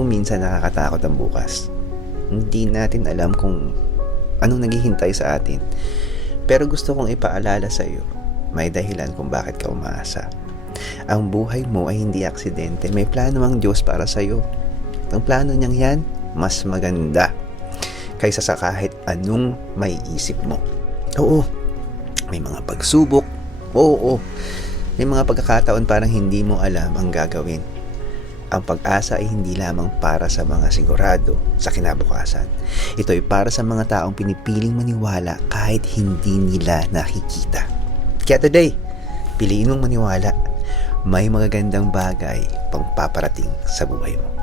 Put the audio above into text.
kung minsan nakakatakot ang bukas. Hindi natin alam kung anong naghihintay sa atin. Pero gusto kong ipaalala sa iyo, may dahilan kung bakit ka umaasa. Ang buhay mo ay hindi aksidente. May plano ang Diyos para sa iyo. Ang plano niyang yan, mas maganda kaysa sa kahit anong may isip mo. Oo, may mga pagsubok. Oo, may mga pagkakataon parang hindi mo alam ang gagawin. Ang pag-asa ay hindi lamang para sa mga sigurado sa kinabukasan. Ito ay para sa mga taong pinipiling maniwala kahit hindi nila nakikita. Kaya today, piliin mong maniwala. May magagandang bagay pang paparating sa buhay mo.